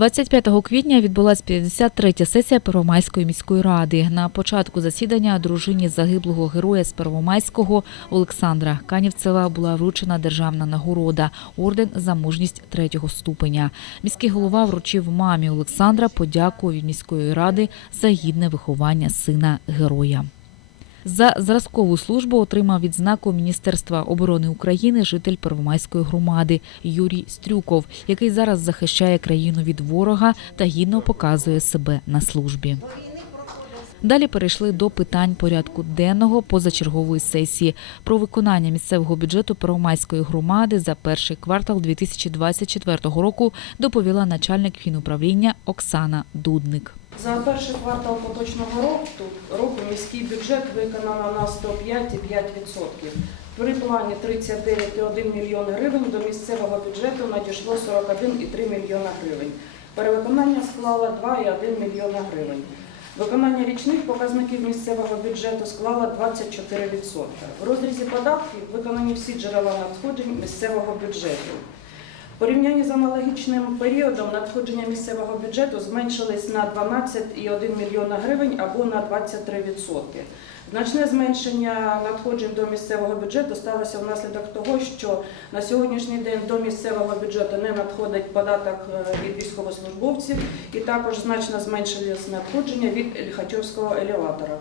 25 квітня відбулася 53-я сесія Первомайської міської ради. На початку засідання дружині загиблого героя з Первомайського Олександра Канівцева була вручена державна нагорода орден за мужність третього ступеня. Міський голова вручив мамі Олександра подяку від міської ради за гідне виховання сина героя. За зразкову службу отримав відзнаку Міністерства оборони України житель Первомайської громади Юрій Стрюков, який зараз захищає країну від ворога та гідно показує себе на службі. Далі перейшли до питань порядку денного позачергової сесії про виконання місцевого бюджету Первомайської громади за перший квартал 2024 року доповіла начальник фінуправління Оксана Дудник. За перший квартал поточного року, року міський бюджет виконано на 105,5%. При плані 39,1 мільйон гривень до місцевого бюджету надійшло 41,3 мільйона гривень. Перевиконання склало 2,1 мільйона гривень. Виконання річних показників місцевого бюджету склало 24%. В розрізі податків виконані всі джерела надходжень місцевого бюджету. Порівнянні з аналогічним періодом надходження місцевого бюджету зменшились на 12,1 мільйона гривень або на 23%. Значне зменшення надходжень до місцевого бюджету сталося внаслідок того, що на сьогоднішній день до місцевого бюджету не надходить податок е, від військовослужбовців і також значно зменшились надходження від Ліхачовського елеватора.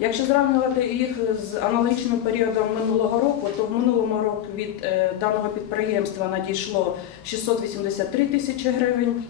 Якщо зрівнювати їх з аналогічним періодом минулого року, то в минулому році від е, даного підприємства надійшло 683 тисячі гривень,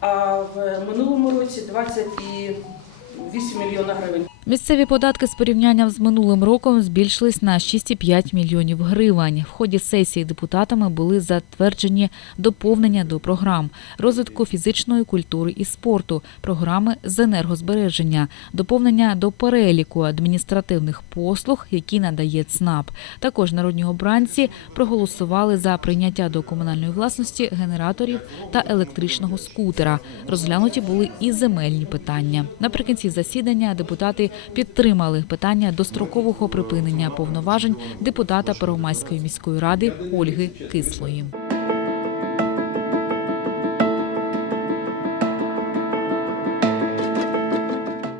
а в минулому році 28 мільйона гривень. Місцеві податки з порівнянням з минулим роком збільшились на 6,5 мільйонів гривень. В ході сесії депутатами були затверджені доповнення до програм розвитку фізичної культури і спорту, програми з енергозбереження, доповнення до переліку адміністративних послуг, які надає ЦНАП. Також народні обранці проголосували за прийняття до комунальної власності генераторів та електричного скутера. Розглянуті були і земельні питання. Наприкінці засідання депутати підтримали питання дострокового припинення повноважень депутата Первомайської міської ради Ольги Кислої.